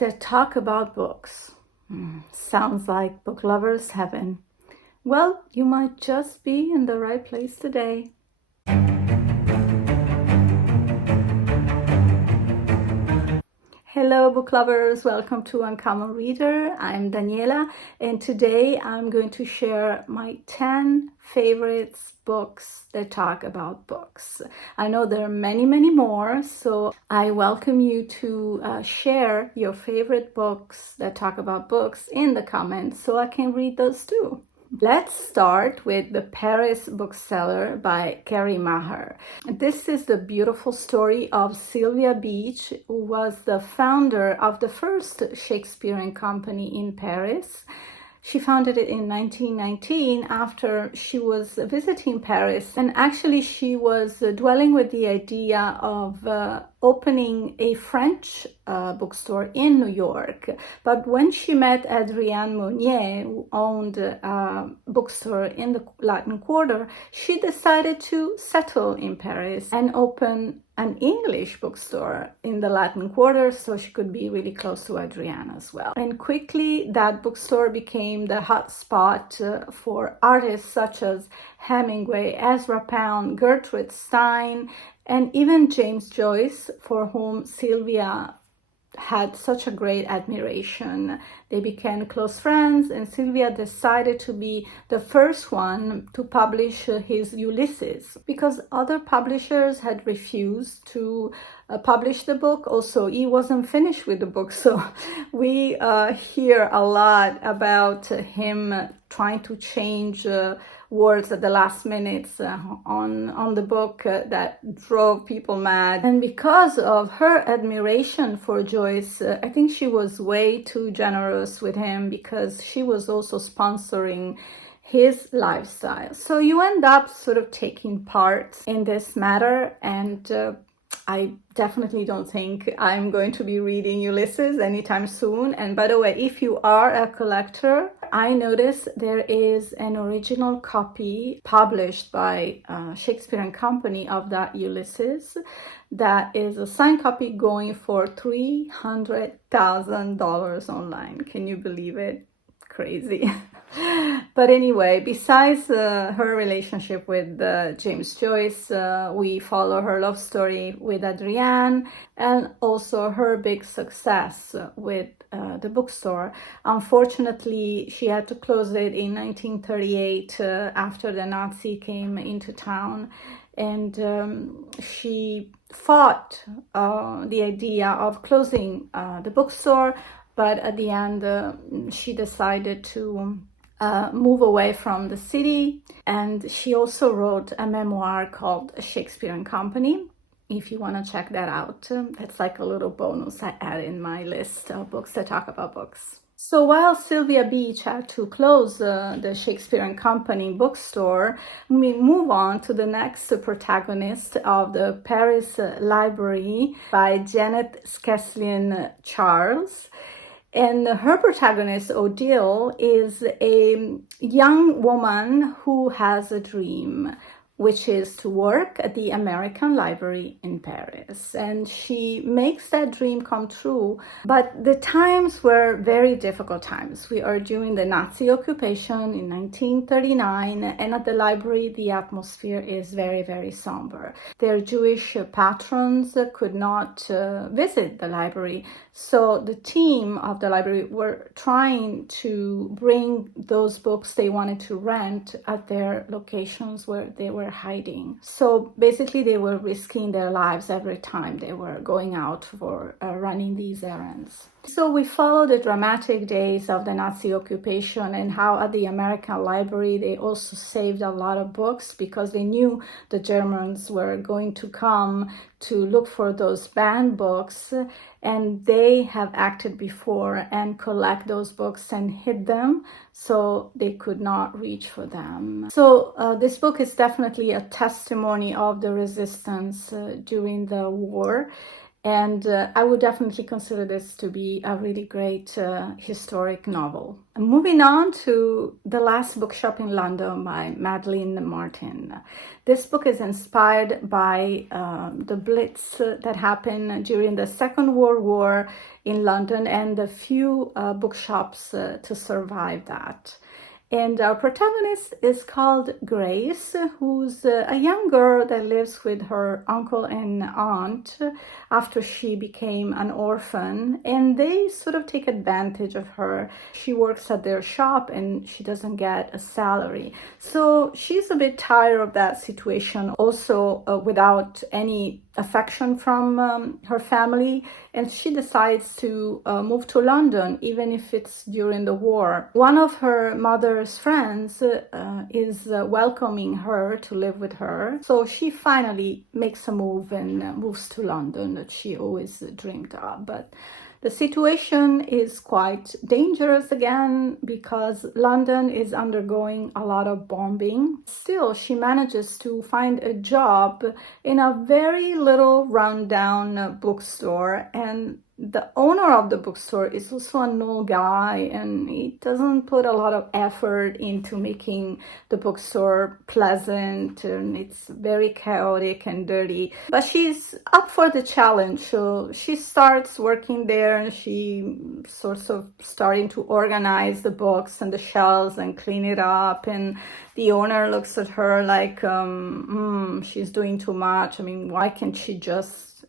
that talk about books. Sounds like book lovers' heaven. Well, you might just be in the right place today. Hello book lovers, welcome to Uncommon Reader. I'm Daniela and today I'm going to share my 10 favorites books that talk about books. I know there are many more, so I welcome you to share your favorite books that talk about books in the comments so I can read those too. Let's start with The Paris Bookseller by Kerry Maher. This is the beautiful story of Sylvia Beach, who was the founder of the first Shakespearean company in Paris. She founded it in 1919 after she was visiting Paris, and actually she was dwelling with the idea of opening a French bookstore in New York. But when she met Adrienne Monnier, who owned a bookstore in the Latin Quarter, she decided to settle in Paris and open an English bookstore in the Latin Quarter so she could be really close to Adrienne as well. And quickly that bookstore became the hot spot for artists such as Hemingway, Ezra Pound, Gertrude Stein, and even James Joyce, for whom Sylvia had such a great admiration. They became close friends, and Sylvia decided to be the first one to publish his Ulysses because other publishers had refused to publish the book. Also, he wasn't finished with the book, so we hear a lot about him trying to change words at the last minutes on the book that drove people mad. And because of her admiration for Joyce, I think she was way too generous with him because she was also sponsoring his lifestyle. So you end up sort of taking part in this matter, and I definitely don't think I'm going to be reading Ulysses anytime soon. And by the way, if you are a collector, I noticed there is an original copy published by Shakespeare & Company of that Ulysses. That is a signed copy going for $300,000 online. Can you believe it? Crazy. But anyway, besides her relationship with James Joyce, we follow her love story with Adrienne and also her big success with the bookstore. Unfortunately, she had to close it in 1938 after the Nazi came into town, and she fought the idea of closing the bookstore, but at the end she decided to move away from the city, and she also wrote a memoir called Shakespeare & Company. If you want to check that out, that's like a little bonus I add in my list of books that talk about books. So while Sylvia Beach had to close the Shakespeare & Company bookstore, we move on to the next protagonist of the Paris Library by Janet Skeslien Charles. And her protagonist, Odile, is a young woman who has a dream, which is to work at the American Library in Paris. And she makes that dream come true. But the times were very difficult times. We are during the Nazi occupation in 1939, and at the library, the atmosphere is very somber. Their Jewish patrons could not visit the library. So the team of the library were trying to bring those books they wanted to rent at their locations where they were hiding. So basically they were risking their lives every time they were going out for running these errands. So we follow the dramatic days of the Nazi occupation and how at the American Library they also saved a lot of books because they knew the Germans were going to come to look for those banned books, and they have acted before and collect those books and hid them so they could not reach for them. So this book is definitely a testimony of the resistance during the war. And I would definitely consider this to be a really great historic novel. Moving on to The Last Bookshop in London by Madeline Martin. This book is inspired by the Blitz that happened during the Second World War in London and the few bookshops to survive that. And our protagonist is called Grace, who's a young girl that lives with her uncle and aunt after she became an orphan. And they sort of take advantage of her. She works at their shop and she doesn't get a salary. So she's a bit tired of that situation, also without any affection from her family, and she decides to move to London, even if it's during the war. One of her mother's friends is welcoming her to live with her, so she finally makes a move and moves to London that she always dreamed of. But the situation is quite dangerous again because London is undergoing a lot of bombing. Still, she manages to find a job in a very little rundown bookstore, and the owner of the bookstore is also an old guy, and he doesn't put a lot of effort into making the bookstore pleasant, and it's very chaotic and dirty. But she's up for the challenge, so she starts working there, and she sort of starting to organize the books and the shelves and clean it up. And the owner looks at her like, she's doing too much. I mean, why can't she just,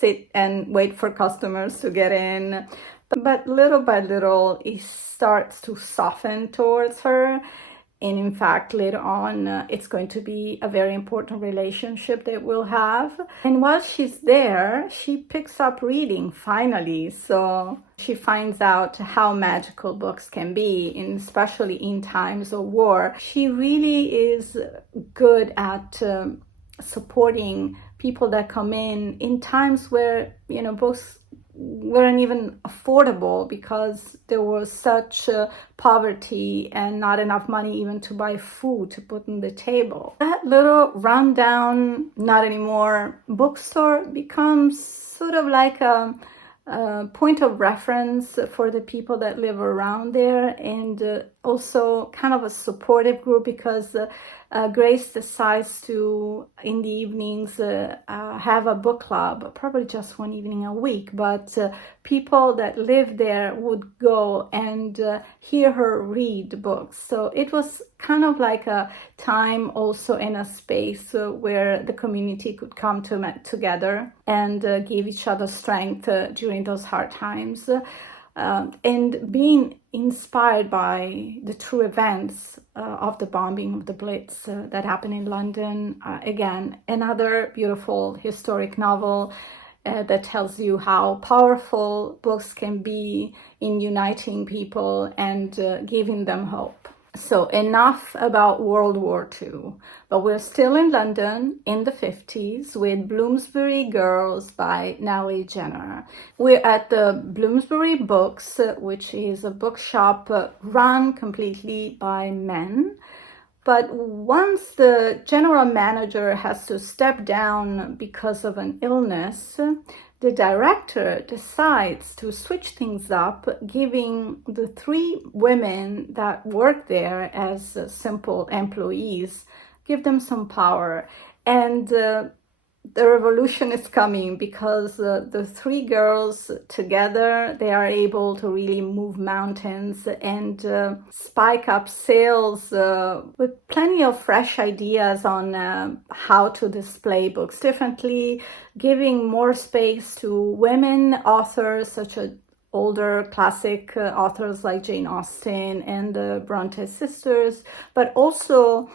sit and wait for customers to get in? But little by little, he starts to soften towards her. And in fact, later on, it's going to be a very important relationship that we'll have. And while she's there, she picks up reading finally. So she finds out how magical books can be, and especially in times of war. She really is good at supporting people that come in times where books weren't even affordable because there was such poverty and not enough money even to buy food to put on the table. That little rundown, not anymore, bookstore becomes sort of like a point of reference for the people that live around there, and also kind of a supportive group because Grace decides to, in the evenings, have a book club, probably just one evening a week, but people that live there would go and hear her read books. So it was kind of like a time also in a space where the community could come together and give each other strength during those hard times. And being inspired by the true events of the bombing of the Blitz that happened in London. Again, another beautiful historic novel that tells you how powerful books can be in uniting people and giving them hope. So enough about World War II, but we're still in London in the 50s with Bloomsbury Girls by Natalie Jenner. We're at the Bloomsbury Books, which is a bookshop run completely by men. But once the general manager has to step down because of an illness, the director decides to switch things up, giving the 3 women that work there as simple employees, give them some power. And the revolution is coming because the 3 girls together, they are able to really move mountains and spike up sales with plenty of fresh ideas on how to display books differently, giving more space to women authors such as older classic authors like Jane Austen and the Bronte sisters, but also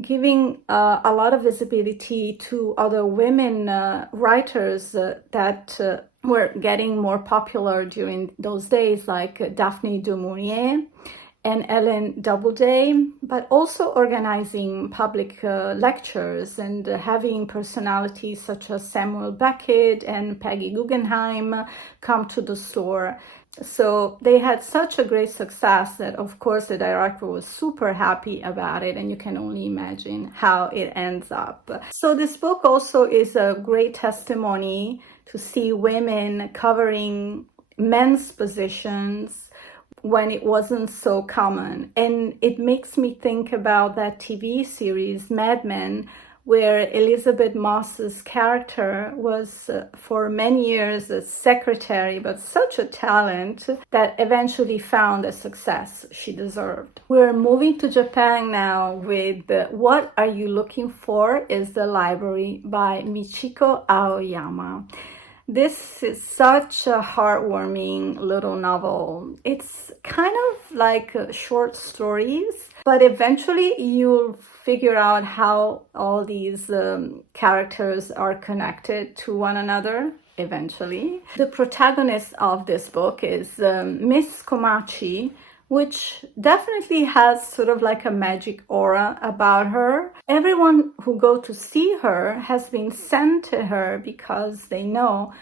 giving a lot of visibility to other women writers that were getting more popular during those days, like Daphne du Maurier and Ellen Doubleday, but also organizing public lectures and having personalities such as Samuel Beckett and Peggy Guggenheim come to the store. So they had such a great success that, of course, the director was super happy about it, and you can only imagine how it ends up. So this book also is a great testimony to see women covering men's positions when it wasn't so common. And it makes me think about that TV series, Mad Men, where Elizabeth Moss's character was for many years a secretary, but such a talent that eventually found the success she deserved. We're moving to Japan now with What Are You Looking For? Is the Library by Michiko Aoyama. This is such a heartwarming little novel. It's kind of like short stories, but eventually you'll figure out how all these characters are connected to one another eventually. The protagonist of this book is Miss Komachi, which definitely has sort of like a magic aura about her. Everyone who go to see her has been sent to her because they know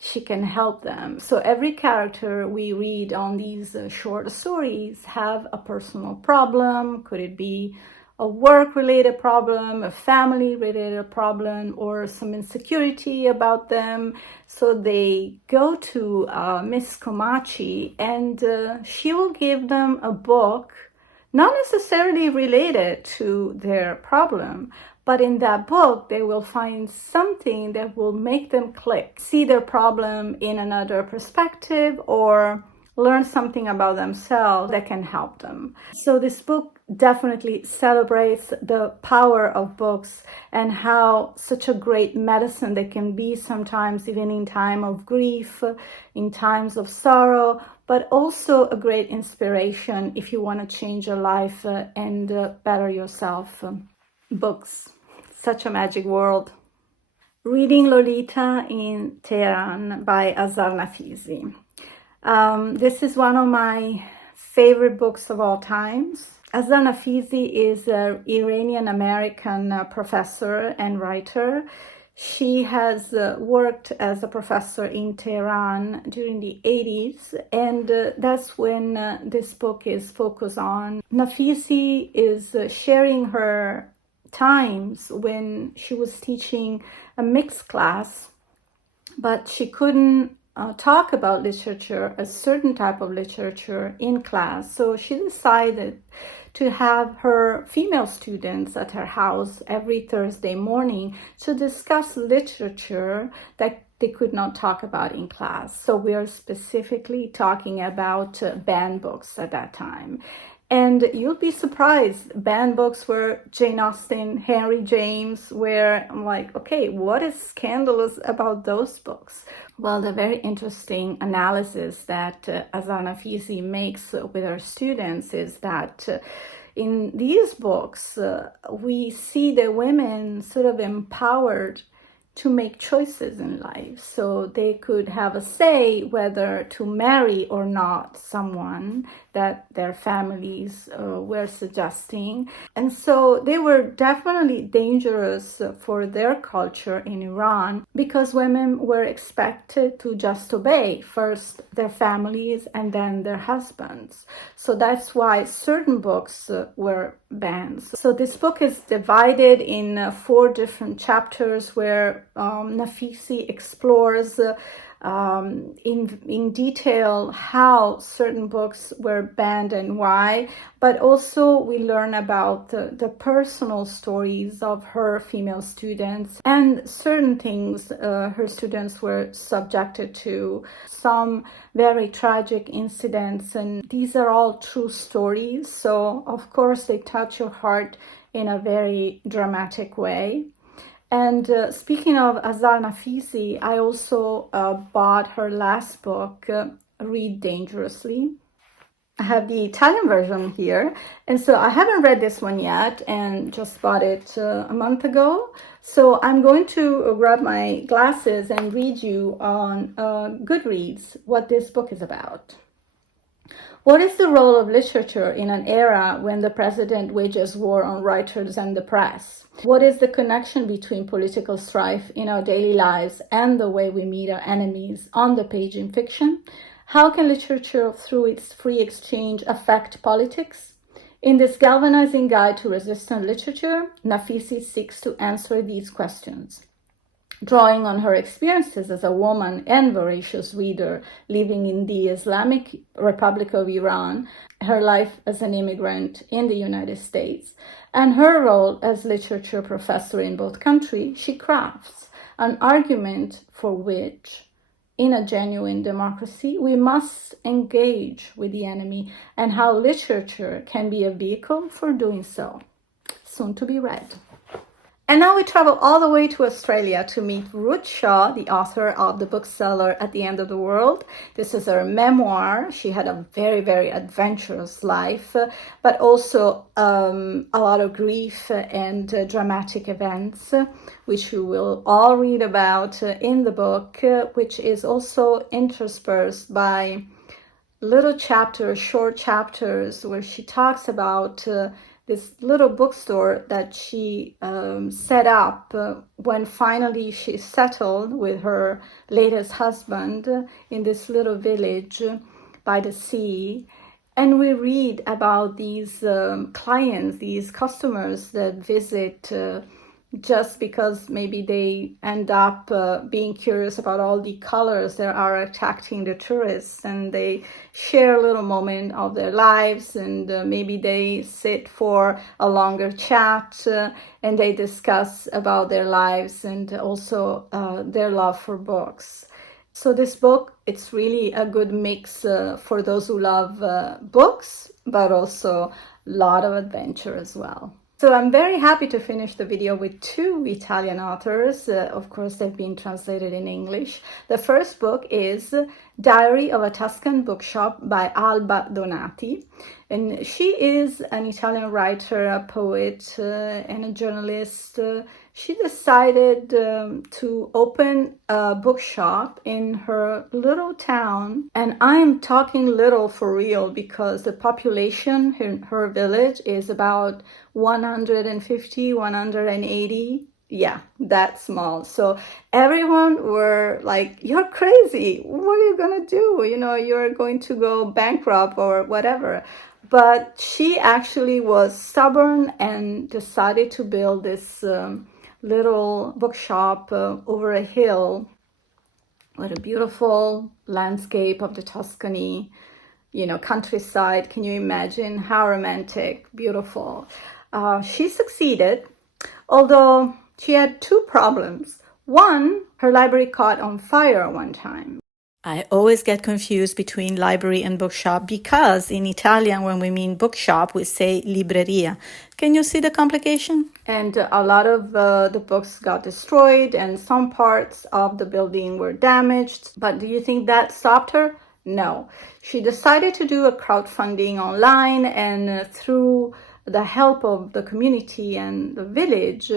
she can help them. So every character we read on these short stories have a personal problem. Could it be a work-related problem, a family-related problem, or some insecurity about them? So they go to Miss Komachi, and she will give them a book, not necessarily related to their problem, but in that book, they will find something that will make them click, see their problem in another perspective, or learn something about themselves that can help them. So this book definitely celebrates the power of books and how such a great medicine they can be sometimes, even in time of grief, in times of sorrow, but also a great inspiration if you want to change your life and better yourself. Books, such a magic world. Reading Lolita in Tehran by Azar Nafisi. This is one of my favorite books of all times. Azar Nafisi is an Iranian-American professor and writer. She has worked as a professor in Tehran during the 80s, and that's when this book is focused on. Nafisi is sharing her times when she was teaching a mixed class, but she couldn't talk about literature, a certain type of literature in class. So she decided to have her female students at her house every Thursday morning to discuss literature that they could not talk about in class. So we are specifically talking about banned books at that time. And you'll be surprised, banned books were Jane Austen, Henry James, where I'm like, okay, what is scandalous about those books? Well, the very interesting analysis that Azar Nafisi makes with her students is that in these books, we see the women sort of empowered to make choices in life. So they could have a say whether to marry or not someone that their families were suggesting. And so they were definitely dangerous for their culture in Iran because women were expected to just obey first their families and then their husbands. So that's why certain books were banned. So this book is divided in 4 different chapters where Nafisi explores in detail how certain books were banned and why, but also we learn about the personal stories of her female students and certain things her students were subjected to, some very tragic incidents, and these are all true stories. So of course they touch your heart in a very dramatic way. And speaking of Azar Nafisi, I also bought her last book, Read Dangerously. I have the Italian version here, and so I haven't read this one yet and just bought it a month ago. So I'm going to grab my glasses and read you on Goodreads what this book is about. What is the role of literature in an era when the president wages war on writers and the press? What is the connection between political strife in our daily lives and the way we meet our enemies on the page in fiction? How can literature, through its free exchange, affect politics? In this galvanizing guide to resistant literature, Nafisi seeks to answer these questions. drawing on her experiences as a woman and voracious reader living in the Islamic Republic of Iran, her life as an immigrant in the United States, and her role as literature professor in both countries, she crafts an argument for which, in a genuine democracy, we must engage with the enemy, and how literature can be a vehicle for doing so. Soon to be read. And now we travel all the way to Australia to meet Ruth Shaw, the author of The Bookseller at the End of the World. This is her memoir. She had a very, very adventurous life, but also a lot of grief and dramatic events, which you will all read about in the book, which is also interspersed by little chapters, short chapters, where she talks about this little bookstore that she set up when finally she settled with her latest husband in this little village by the sea. And we read about these clients, these customers that visit just because maybe they end up being curious about all the colors that are attracting the tourists, and they share a little moment of their lives, and maybe they sit for a longer chat and they discuss about their lives and also their love for books. So this book, it's really a good mix for those who love books, but also a lot of adventure as well. So I'm very happy to finish the video with two Italian authors. Of course, they've been translated in English. The first book is Diary of a Tuscan Bookshop by Alba Donati. And she is an Italian writer, a poet, and a journalist. She decided to open a bookshop in her little town. And I'm talking little for real, because the population in her village is about 150, 180. Yeah, that small. So everyone were like, you're crazy. What are you going to do? You know, you're going to go bankrupt or whatever. But she actually was stubborn and decided to build this little bookshop over a hill with a beautiful landscape of the Tuscany, you know, countryside. Can you imagine how romantic, beautiful? She succeeded, although she had two problems. One, her library caught on fire one time. I always get confused between library and bookshop, because in Italian, when we mean bookshop, we say libreria. Can you see the complication? And a lot of the books got destroyed, and some parts of the building were damaged. But do you think that stopped her? No. She decided to do a crowdfunding online, and through the help of the community and the village,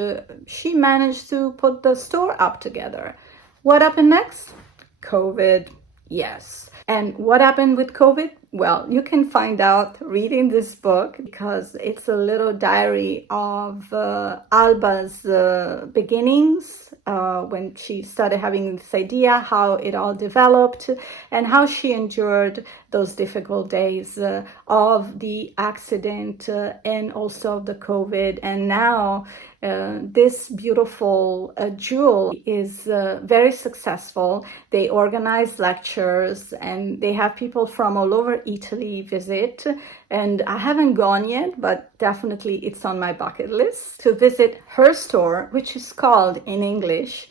she managed to put the store up together. What happened next? COVID. Yes. And what happened with COVID? Well, you can find out reading this book, because it's a little diary of Alba's beginnings, when she started having this idea, how it all developed, and how she endured those difficult days of the accident and also of the COVID. And now this beautiful jewel is very successful. They organize lectures, and they have people from all over Italy visit. And I haven't gone yet, but definitely it's on my bucket list to visit her store, which is called in English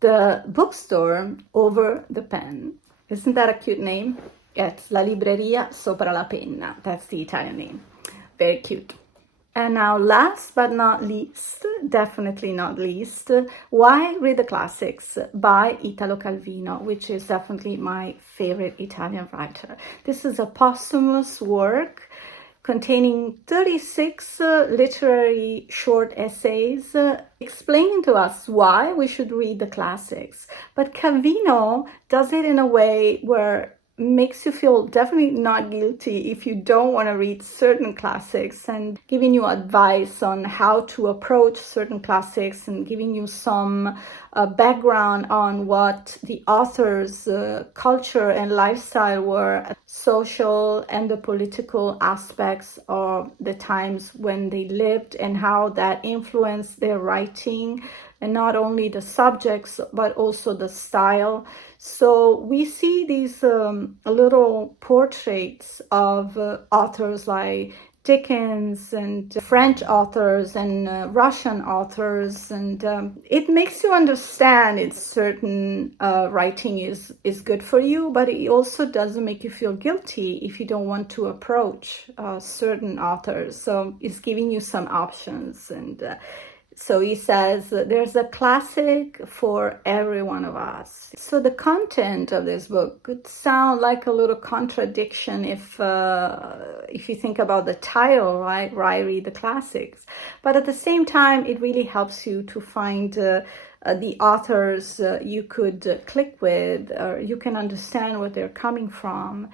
the Bookstore Over the Pen. Isn't that a cute name? It's La Libreria Sopra la Penna. That's the Italian name. Very cute. And now, last but not least, definitely not least, Why Read the Classics by Italo Calvino, which is definitely my favorite Italian writer. This is a posthumous work containing 36 literary short essays explaining to us why we should read the classics. But Calvino does it in a way where makes you feel definitely not guilty if you don't want to read certain classics, and giving you advice on how to approach certain classics, and giving you some background on what the author's culture and lifestyle were, social and the political aspects of the times when they lived, and how that influenced their writing, and not only the subjects but also the style. So we see these little portraits of authors like Dickens and French authors and Russian authors, and it makes you understand it's certain writing is good for you, but it also doesn't make you feel guilty if you don't want to approach certain authors. So it's giving you some options. And so he says there's a classic for every one of us. So the content of this book could sound like a little contradiction if you think about the title, right? Why read the classics? But at the same time, it really helps you to find the authors you could click with, or you can understand where they're coming from.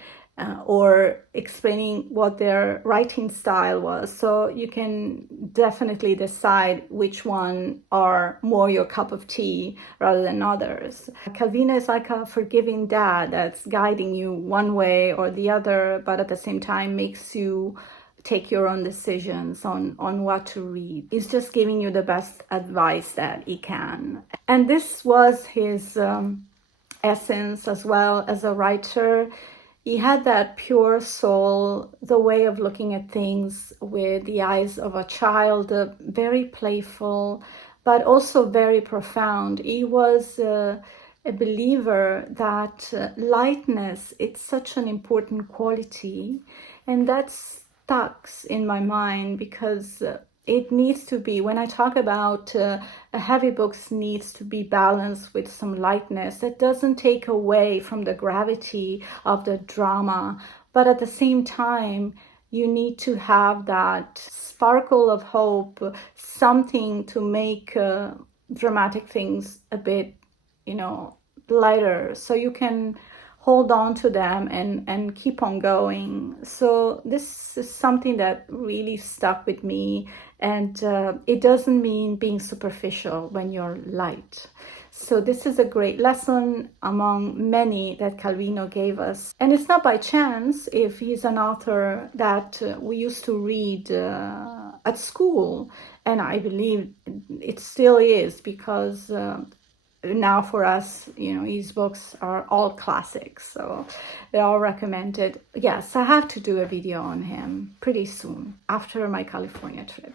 Or explaining what their writing style was. So you can definitely decide which one are more your cup of tea rather than others. Calvino is like a forgiving dad that's guiding you one way or the other, but at the same time makes you take your own decisions on what to read. He's just giving you the best advice that he can. And this was his essence as well as a writer. He had that pure soul, the way of looking at things with the eyes of a child, very playful, but also very profound. He was a believer that lightness, it's such an important quality, and that stuck in my mind because it needs to be, when I talk about a heavy book needs to be balanced with some lightness. That doesn't take away from the gravity of the drama, but at the same time, you need to have that sparkle of hope, something to make dramatic things a bit, lighter, so you can hold on to them and keep on going. So this is something that really stuck with me, and it doesn't mean being superficial when you're light. So this is a great lesson among many that Calvino gave us. And it's not by chance if he's an author that we used to read at school, and I believe it still is, because now for us, his books are all classics, so they're all recommended. Yes, I have to do a video on him pretty soon after my California trip.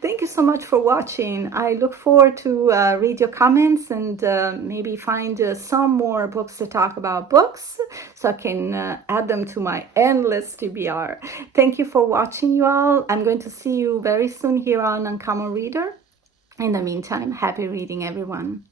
Thank you so much for watching. I look forward to read your comments and maybe find some more books to talk about books, so I can add them to my endless TBR. Thank you for watching, you all. I'm going to see you very soon here on Uncommon Reader. In the meantime, happy reading, everyone.